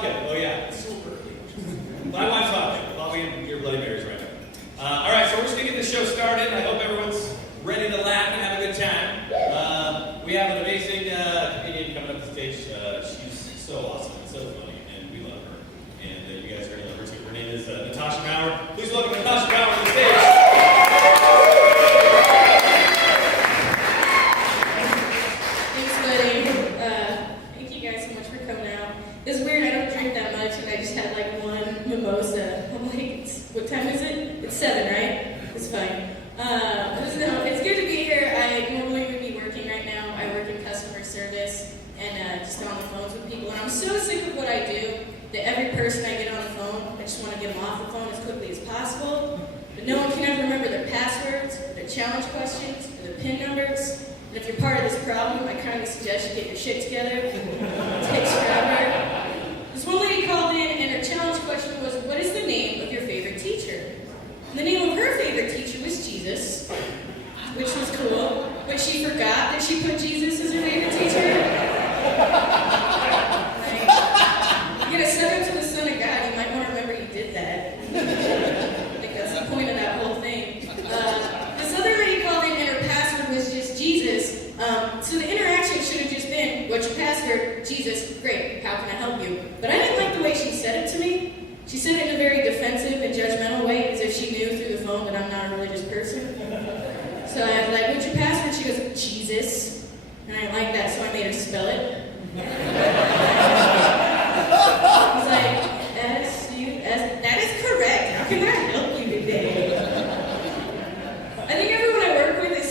vodka. Oh yeah, super. My wine's vodka. Bobby and your Bloody Marys right now. All right, so we're just gonna get this show started. I hope everyone's ready to laugh and have a good time. We have an amazing comedian coming up the stage. She's so awesome and so funny, and we love her. And you guys are gonna love her too. Her name is Natashia Mower. Please welcome Natashia Mower to the stage. It's weird, I don't drink that much, and I just had like one mimosa. I'm like, what time is it? It's 7, right? It's fine. So it's good to be here. I normally would be working right now. I work in customer service and just on the phones with people. And I'm so sick of what I do that every person I get on the phone, I just want to get them off the phone as quickly as possible. But no one can ever remember their passwords, their challenge questions, or their PIN numbers. And if you're part of this problem, I kindly suggest you get your shit together. It takes forever. This one lady called in, and her challenge question was, what is the name of your favorite teacher? And the name of her favorite teacher was Jesus, which was cool, but she forgot that she put Jesus as her favorite teacher. Like, you get a 7 to the Son of God, you might want to remember you did that. I think that's the point of that whole thing. This other lady called in, and her password was just Jesus. So the interaction should have just been, what's your password? Jesus, great, how can I help you? But I didn't like the way she said it to me. She said it in a very defensive and judgmental way, as if she knew through the phone that I'm not a religious person. So I was like, what's your password? She goes, Jesus. And I didn't like that, so I made her spell it. I was like, S-U-S, that is correct. How can I help you today? I think everyone I work with is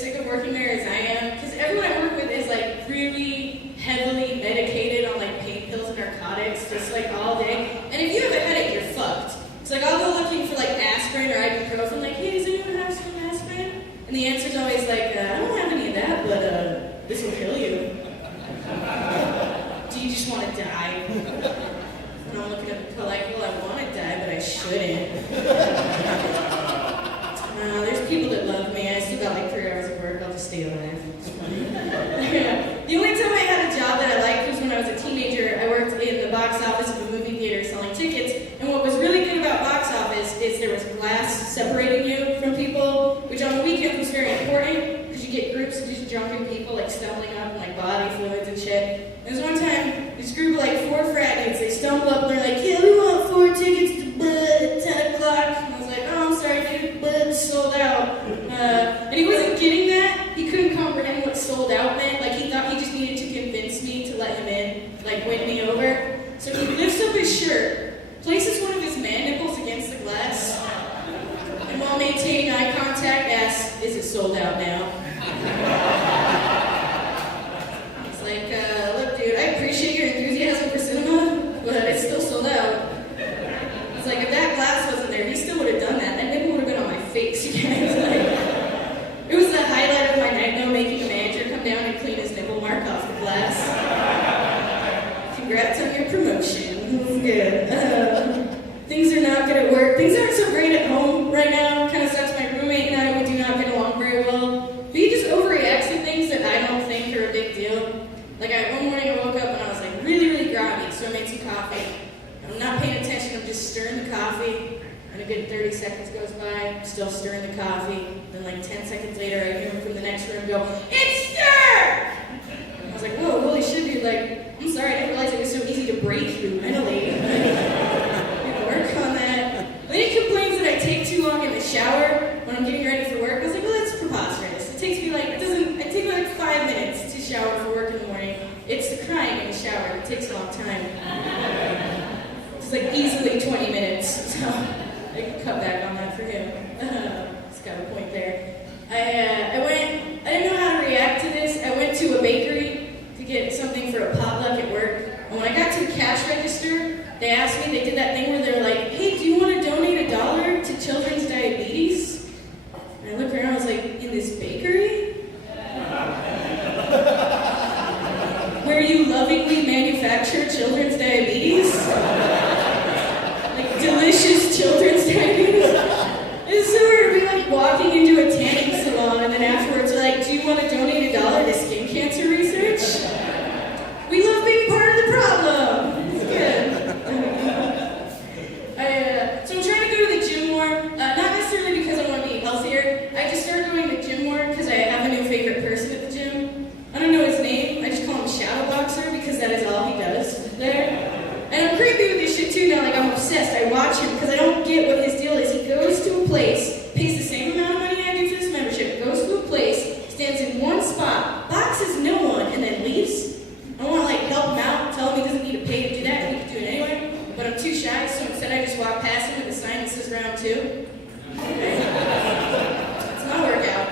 sick of working there as I am, because everyone I work with is like really heavily medicated on like pain pills and narcotics, just like all day. And if you have a headache, you're fucked. It's like I'll go looking for like aspirin or ibuprofen, like, hey, does anyone have some aspirin? And the answer's always like, I don't have any of that, but this will kill you. Do you just want to die? And I'm looking at the pill like, well, I want to die, but I shouldn't. There's people that love me. I still got like 3 hours of work. I'll just stay alive. It's funny. The only time I had a job that I liked was when I was a teenager. I worked in the box office of a movie theater selling tickets. And what was really good about box office is there was glass separating you from people, which on the weekend was very important because you get groups of just drunken people like stumbling up in like body fluids and shit. There was one time, this group of like 4 frat dudes, they stumbled up and they're like, yeah, we want 4 tickets to Bud at 10 o'clock. And I was like, oh, I'm sorry, dude, Bud's sold out. And he wasn't getting that. He couldn't comprehend what sold out meant. Like, he thought he just needed to convince me to let him in, like, win me over. So he lifts up his shirt, places one of his mandibles against the glass, and while maintaining eye contact, asks, is it sold out now? It's like, look, dude, I appreciate your enthusiasm for cinema, but it's still sold out. It's like, if that glass wasn't there, he still would have done that. That nipple would have been on my face, you guys. It was the highlight of my night, though, making the manager come down and clean his nipple mark off the glass. Congrats on your promotion. It was good. Things are not good at work. Things aren't so great at home right now. Kind of sucks. My roommate and I, we do not get along very well. But he just overreacts to things that I don't think are a big deal. Like, one morning I woke up and I was like really, really groggy, so I made some coffee. I'm not paying attention, I'm just stirring the coffee. And a good 30 seconds goes by, I'm still stirring the coffee. Then like 10 seconds later, I hear him from the next room go, it's stirred! I was like, whoa, holy shit, dude, like, I'm sorry, I didn't realize it was so easy to break through mentally. I'm gonna work on that. Then he complains that I take too long in the shower when I'm getting ready for work. I was like, well, that's preposterous. It takes me like, I take like 5 minutes to shower for work in the morning. It's the crying in the shower that takes a long time. It's like easily 20 minutes, so I can cut back on that for him. He's got a point there. I didn't know how to react to this. I went to a bakery to get something for a potluck at work. And when I got to the cash register, they asked me, they did that thing where they're like, hey, do you want to donate $1 to children's diabetes? And I looked around, I was like, in this bakery? Where you lovingly manufacture children's diabetes? Like delicious children's diabetes? It's so weird to be like walking into a tanning salon and then afterwards they're like, do you want to donate $1 to skin cancer research? We love being part of the problem. It's good. this shit too now, like I'm obsessed. I watch him because I don't get what his deal is. He goes to a place, pays the same amount of money I do for this membership, goes to a place, stands in one spot, boxes no one, and then leaves. I want to like help him out, tell him he doesn't need to pay to do that, he can do it anyway. But I'm too shy, so instead I just walk past him with a sign that says round 2. It's my workout.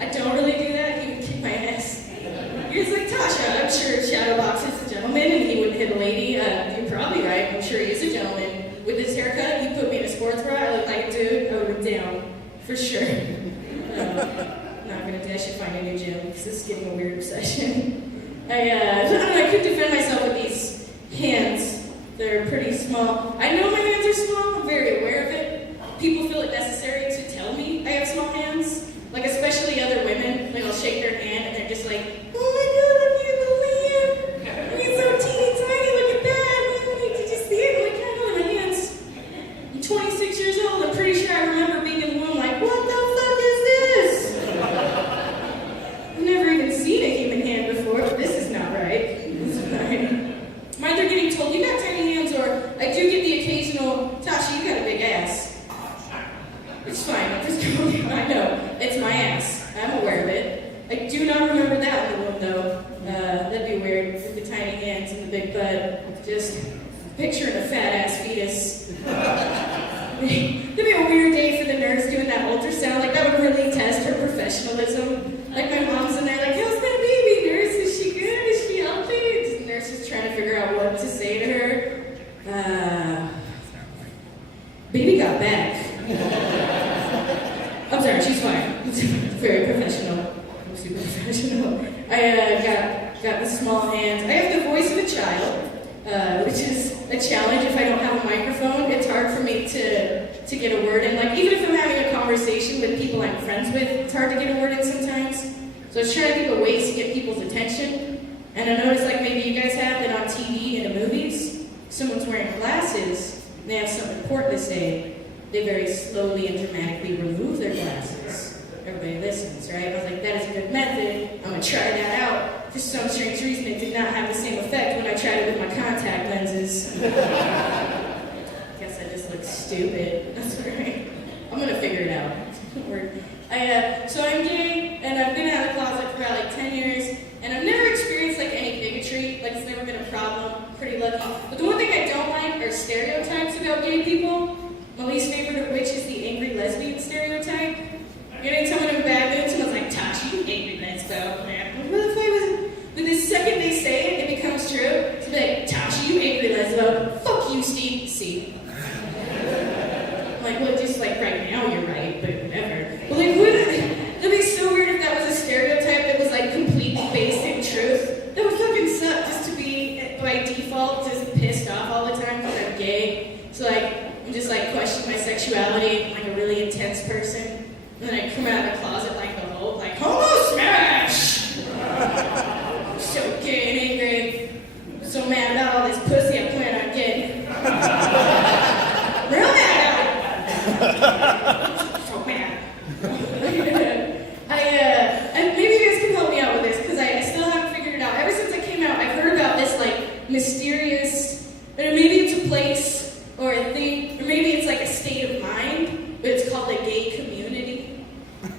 I don't really do that, he would kick my ass. He was like, Tasha, I'm sure Shadowbox is a gentleman and he wouldn't hit a lady. You're probably right, I'm sure he is a gentleman. With his haircut, he put me in a sports bra, I look like a dude, I would have been down. For sure. I'm not gonna do, I should find a new gym, because this is getting a weird obsession. I don't know, I could defend myself with these hands. They're pretty small. I know my hands are small, I'm very aware of it. People feel it necessary to tell me I have small hands. Like, especially other women, like I'll shake their hand and they're just like, oh my god, look at the hand. He's so teeny tiny, look at that. Did you see it? I'm like, I know my hands. I'm 26 years old, I'm pretty sure I remember being in the womb like, what the fuck is this? I've never even seen a human hand before. This is not right. This is not right. I'm either getting told, you got tiny hands, or I do get the occasional, Tasha, you got a big ass. It's fine, I'm just going, I know, it's my ass. I'm aware of it. I do not remember that in the womb, though. That'd be weird, with the tiny hands and the big butt. Just picturing a fat-ass fetus. It'd be a weird day for the nurse doing that ultrasound. Like, that would really test her professionalism. Like, my mom's in there like, how's my baby, nurse? Is she good? Is she healthy? The nurse is trying to figure out what to say to her. Baby got back. I'm sorry, she's fine. Very professional. I'm super professional. I got the small hands. I have the voice of a child, which is a challenge if I don't have a microphone. It's hard for me to get a word in. Like, even if I'm having a conversation with people I'm friends with, it's hard to get a word in sometimes. So I was trying to think of ways to get people's attention. And I noticed, like maybe you guys have, that on TV and in movies, someone's wearing glasses, and they have something important to say. They very slowly and dramatically remove their glasses. Everybody listens, right? I was like, that is a good method. I'm going to try that out. For some strange reason, it did not have the same effect when I tried it with my contact lenses. Guess I just look stupid. That's right. I'm going to figure it out. Don't worry. So I'm gay, and I've been out of the closet for about like 10 years, and I've never experienced like any bigotry. Like, it's never been a problem. Pretty lucky. But the one thing I don't like are stereotypes about gay people. My least favorite of which is the angry lesbian stereotype. You know, anytime I'm in a bad mood, someone's like, Tasha, you angry lesbo. What the fuck was it? But the second they say it, it becomes true. It's like, Tasha, you angry lesbo. Fuck you, Steve. See? I'm like, well, just like right now you're right, but whatever. But like, that'd be so weird if that was a stereotype that was like completely based in truth. That would fucking suck just to be, by default, just pissed off all the time because I'm gay. So like, I'm just like questioning my sexuality. I'm like a really intense person. And then I come out of the closet like the Hulk, like, homo smash! I'm so gay and angry. I'm so mad about all this pussy I plan on getting. Real mad. So mad. Maybe you guys can help me out with this, because I still haven't figured it out. Ever since I came out, I've heard about this like mysterious, or maybe it's a place or a thing, or maybe it's like a state of mind, but it's called the gay community.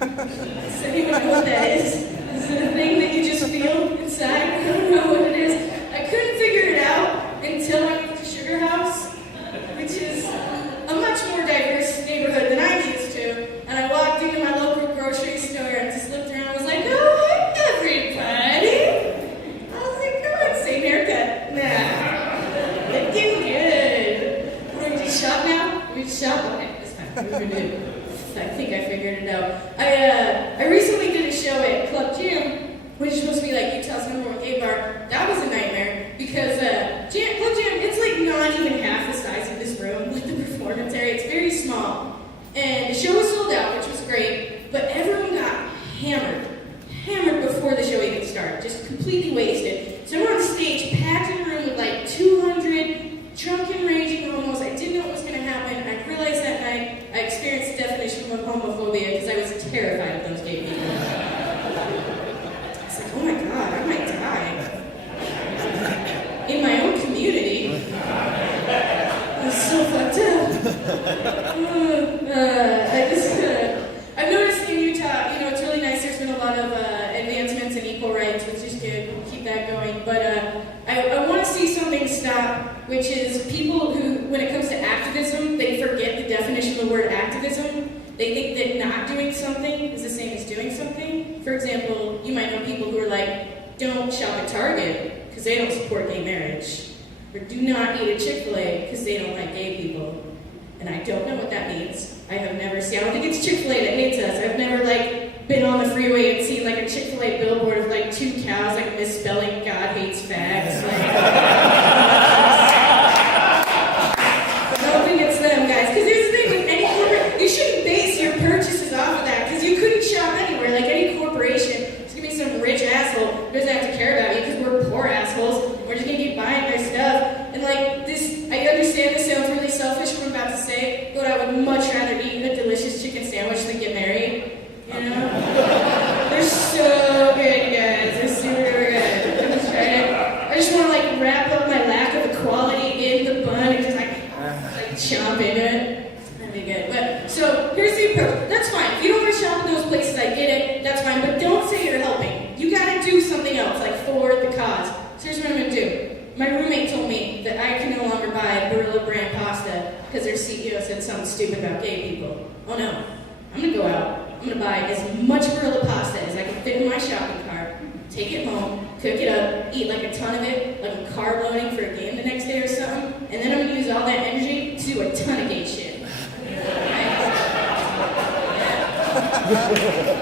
Does anyone know what that is? Is it a thing that you just feel inside? I don't know what it is. I couldn't figure it out until I moved to Sugar House, which is a much more diverse neighborhood than I'm used to. And I walked into my local grocery store and just looked around and was like, oh, hi, everybody. I was like, come on, same haircut. Nah, looking good. We're going to shop now? We shop? Okay, that's fine. What are we going to do? I think I figured it out. I recently did a show at Club Jam, which is supposed to be like Utah's #1 gay bar. That was a nightmare because Club Jam, it's like not even half the size of this room, like the performance area. It's very small. And the show was sold out, which was great, but everyone got hammered before the show even started, just completely wasted. So we're on stage, packed in a room with like 200 drunken, raging homos. I didn't know what was going to happen. I realized that night I experienced the definition of homophobia because I was terrified of those gay people. It's like, oh my god, I might die. In my own community. I've noticed in Utah, it's really nice. There's been a lot of advancements in equal rights, which is good. We'll keep that going. But I want to see something stop, which is people who, when it comes to activism, they forget the definition of the word activism. They think that not doing something is the same as doing something. For example, you might know people who are like, don't shop at Target because they don't support gay marriage. Or do not eat at Chick-fil-A because they don't like gay people. And I don't know what that means. I have never seen, I don't think it's Chick-fil-A that hates us. I've never been on the freeway and seen a Chick-fil-A billboard of 2 cows misspelling God hates fags. I don't think it's them, guys. Because here's the thing, with any corporate, you shouldn't base your purchases off of that, because you couldn't shop anywhere. Any corporation, it's gonna be some rich asshole who doesn't have to care about you because we're poor assholes. We're just gonna keep buying their stuff. And this, I understand this sounds really selfish what I'm about to say, but I would much rather eat a delicious chicken sandwich than get married. They're so good, you guys. They're super good. I just want to wrap up my lack of equality in the bun and just chomp into it. That'd be good. But so here's the approach. That's fine. If you don't want to shop in those places, I get it. That's fine. But don't say you're helping. You got to do something else, for the cause. So here's what I'm gonna do. My roommate told me that I can no longer buy Barilla brand pasta because their CEO said something stupid about gay people. Oh no. I'm gonna go out. I'm gonna buy as much Barilla pasta as I can fit in my shopping cart, take it home, cook it up, eat a ton of it, I'm carb loading for a game the next day or something, and then I'm gonna use all that energy to do a ton of gay shit. Right? Yeah.